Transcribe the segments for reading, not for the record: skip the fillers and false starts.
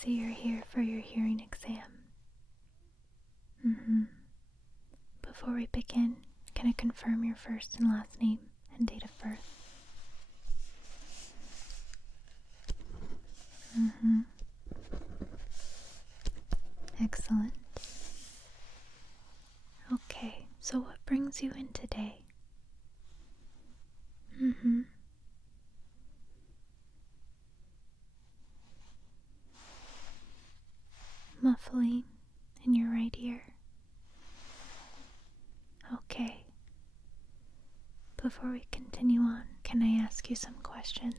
see you're here for your hearing exam. Before we begin, can I confirm your first and last name and date of birth? Excellent. Okay, so what brings you in today? Muffling in your right ear. Okay. Before we continue on, can I ask you some questions?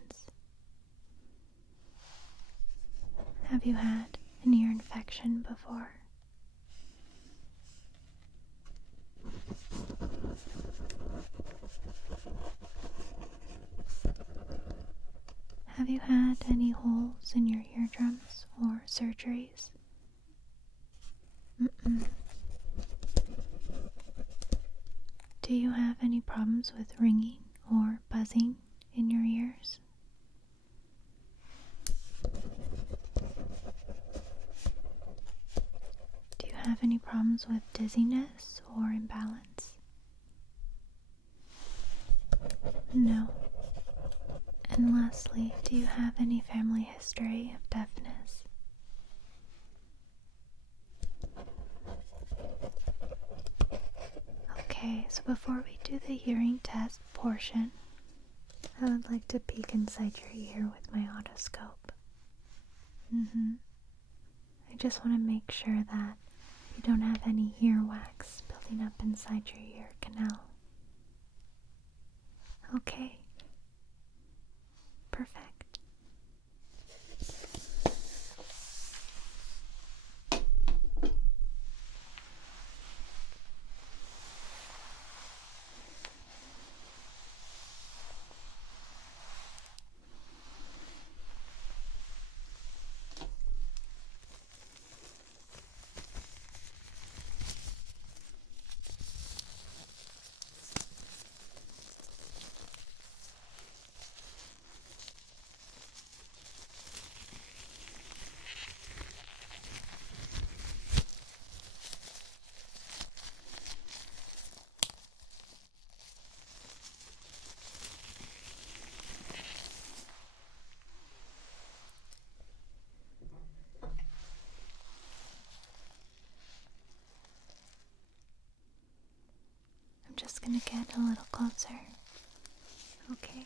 Have you had an ear infection before? Have you had any holes in your eardrums or surgeries? Do you have any problems with ringing or buzzing in your ears? Do you have any problems with dizziness or imbalance? No. And lastly, do you have any family history of deafness? Okay, so before we do the hearing test portion, I would like to peek inside your ear with my otoscope. I just want to make sure that you don't have any earwax building up inside your ear canal. Okay. Perfect. I'm just gonna get a little closer. Okay.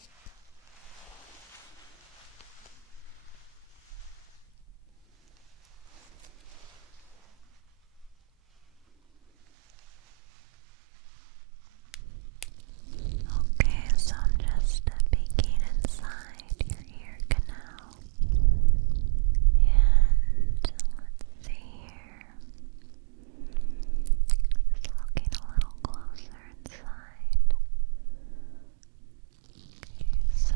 Okay, so I'm just peeking inside your ear canal. And let's see here. Just looking a little closer inside. Okay, so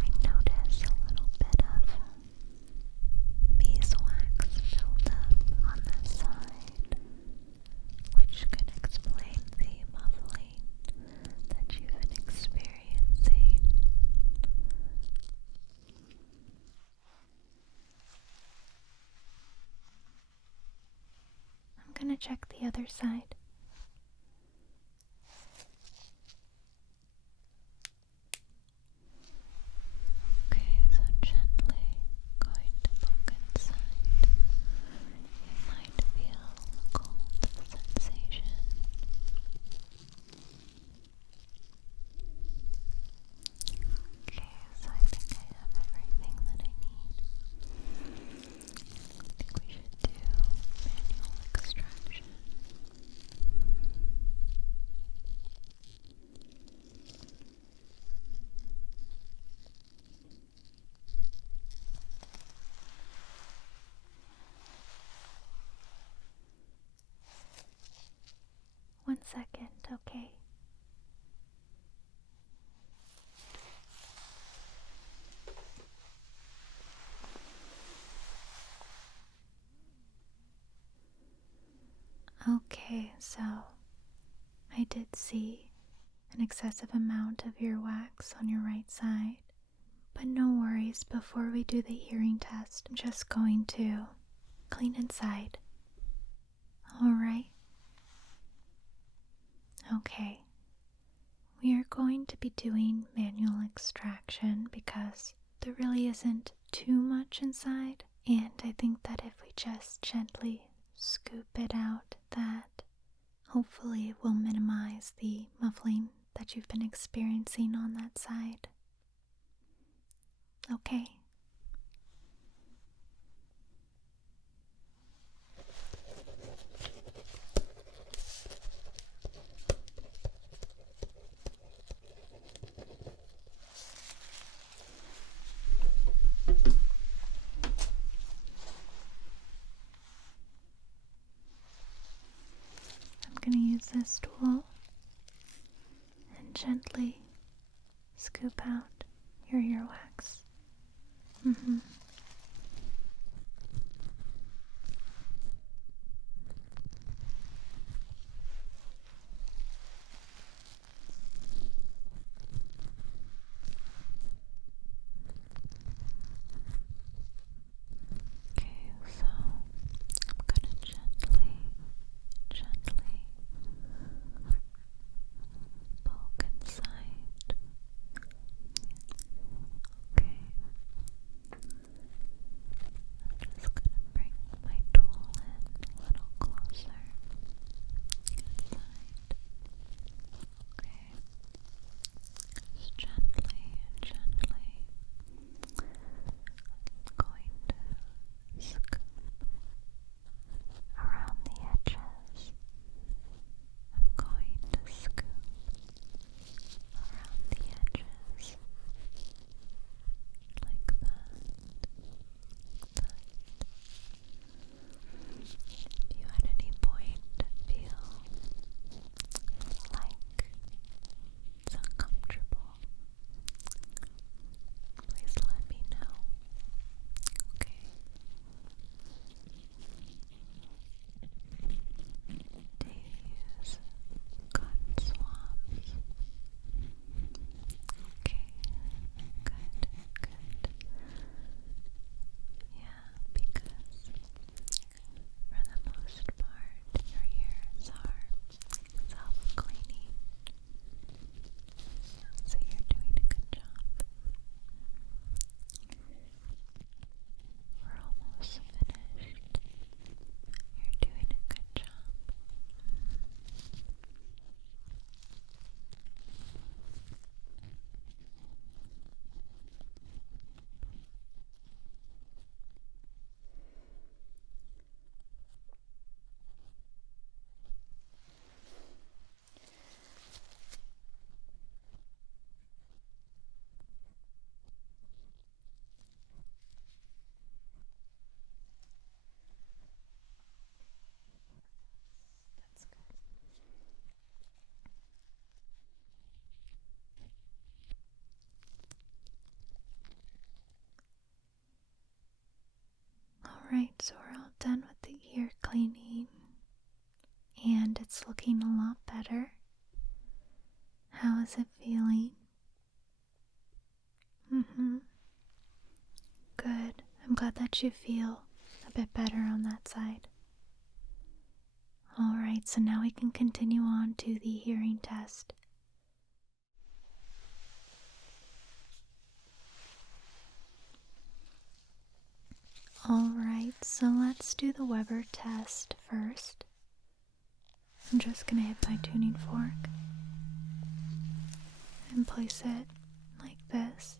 I notice a little bit of beeswax buildup on this side, which could explain the muffling that you've been experiencing. I'm gonna check the other side. Okay, so gently going to poke inside. You might feel a cold sensation. Okay, so I think I have everything that I need. I think we should do manual extraction. One second, okay? Okay, so I did see an excessive amount of earwax on your right side, But no worries, before we do the hearing test, I'm just going to clean inside. Alright? Okay. We are going to be doing manual extraction because there really isn't too much inside, and I think that if we just gently scoop it out, that hopefully will minimize the muffling that you've been experiencing on that side. Okay. I'm going to use this tool and gently scoop out your earwax. Okay, so I'm gonna gently poke inside. Okay. I'm just gonna bring my tool in a little closer inside. Okay. Just gently going to scoop around the edges. I'm going to scoop around the edges like that. If you at any point feel like it's uncomfortable, please let me know. Okay. Do you use cotton swabs? Okay, good. Yeah, because for the most part, your ears are self-cleaning, so you're doing a good job. We're almost finished. You're doing a good job. That's good. Alright, so we're all done with the ear cleaning, and it's looking a lot better. How is it feeling? Good. I'm glad that you feel a bit better on that side. Alright, so now we can continue on to the hearing test. Alright, so let's do the Weber test first. I'm just gonna hit my tuning fork and place it like this,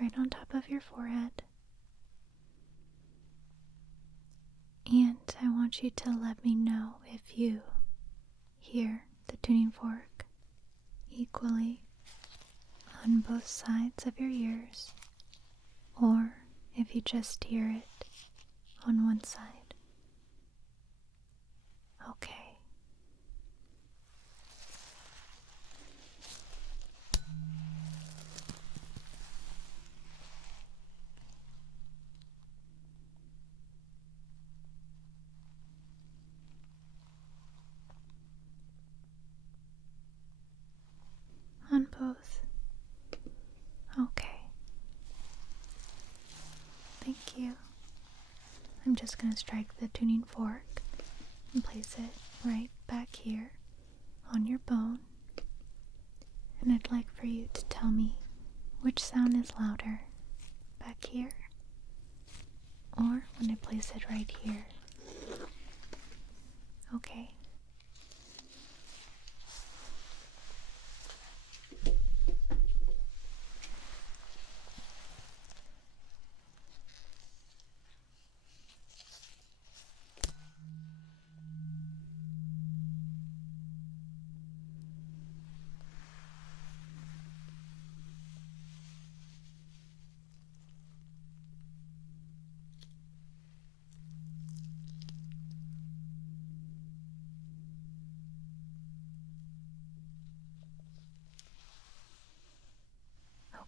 right on top of your forehead. And I want you to let me know if you hear the tuning fork equally on both sides of your ears, or if you just hear it on one side. Okay. On both. Okay. just going to strike the tuning fork and place it right back here on your bone. And I'd like for you to tell me which sound is louder, back here, or when I place it right here. Okay.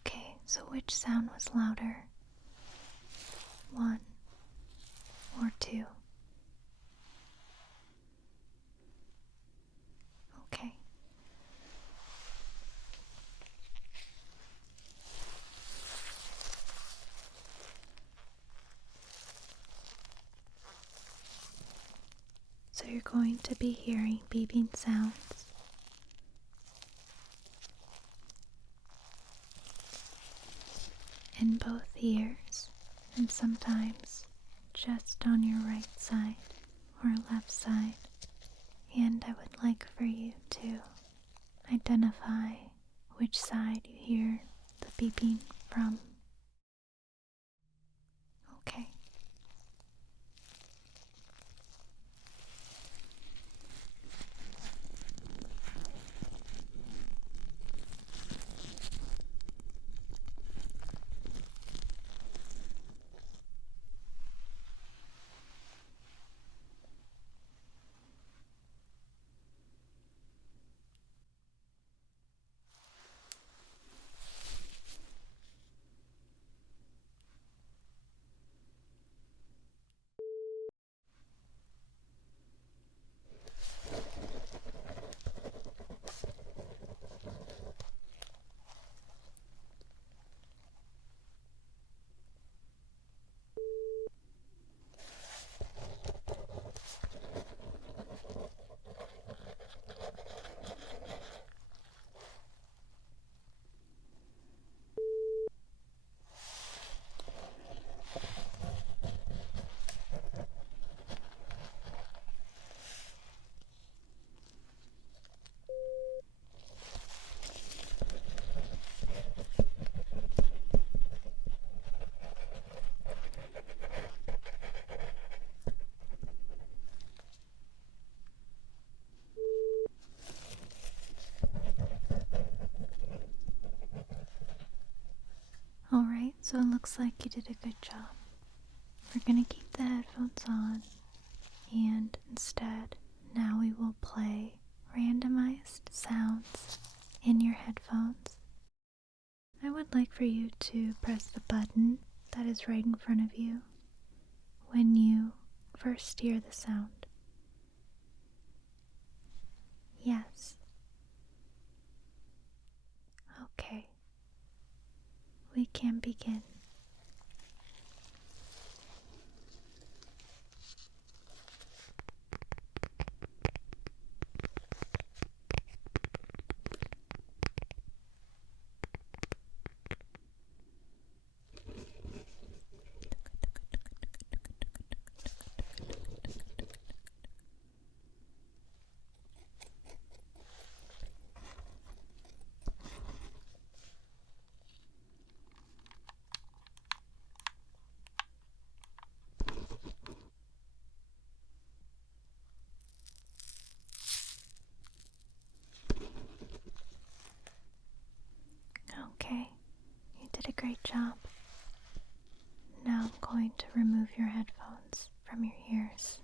Okay, so which sound was louder? 1 or 2? Okay. So you're going to be hearing beeping sounds. In both ears, and sometimes just on your right side or left side. And I would like for you to identify which side you hear the beeping from. Okay. Alright, so it looks like you did a good job. We're gonna keep the headphones on, and instead, now we will play randomized sounds in your headphones. I would like for you to press the button that is right in front of you when you first hear the sound. Yes. Okay. We can begin. Okay, you did a great job. Now I'm going to remove your headphones from your ears.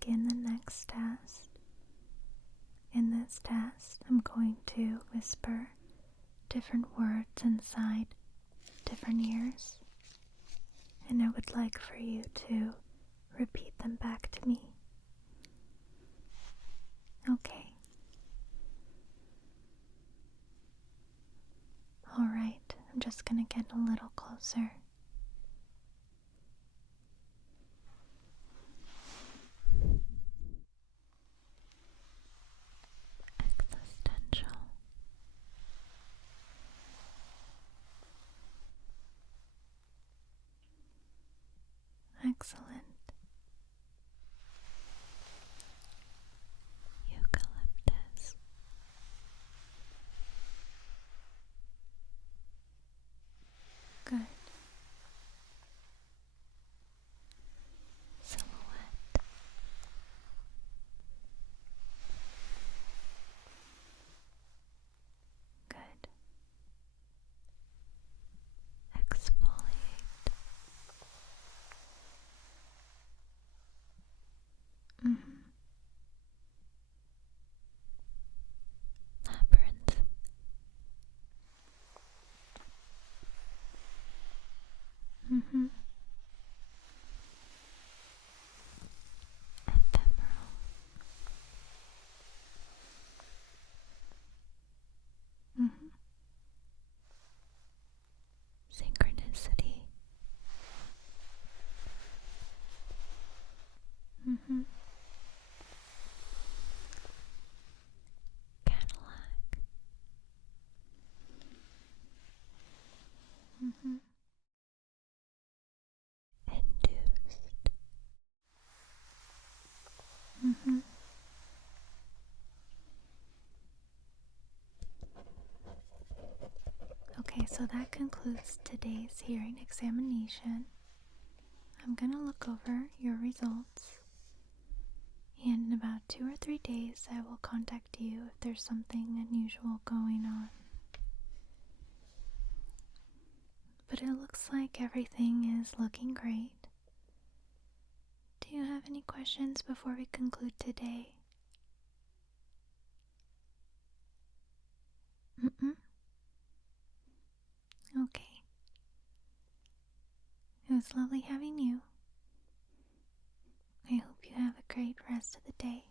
begin the next test. In this test, I'm going to whisper different words inside different ears, and I would like for you to repeat them back to me. Okay. Alright, I'm just gonna get a little closer. Existential. Excellent. Eucalyptus. Good. Silhouette. Good. Exfoliate. Labyrinth. Ephemeral. Synchronicity. Cadillac. Induced. Okay, so that concludes today's hearing examination. I'm going to look over your results, and in about 2 or 3 days I will contact you if there's something unusual going on. But it looks like everything is looking great. Do you have any questions before we conclude today? Okay. It was lovely having you. I hope you have a great rest of the day.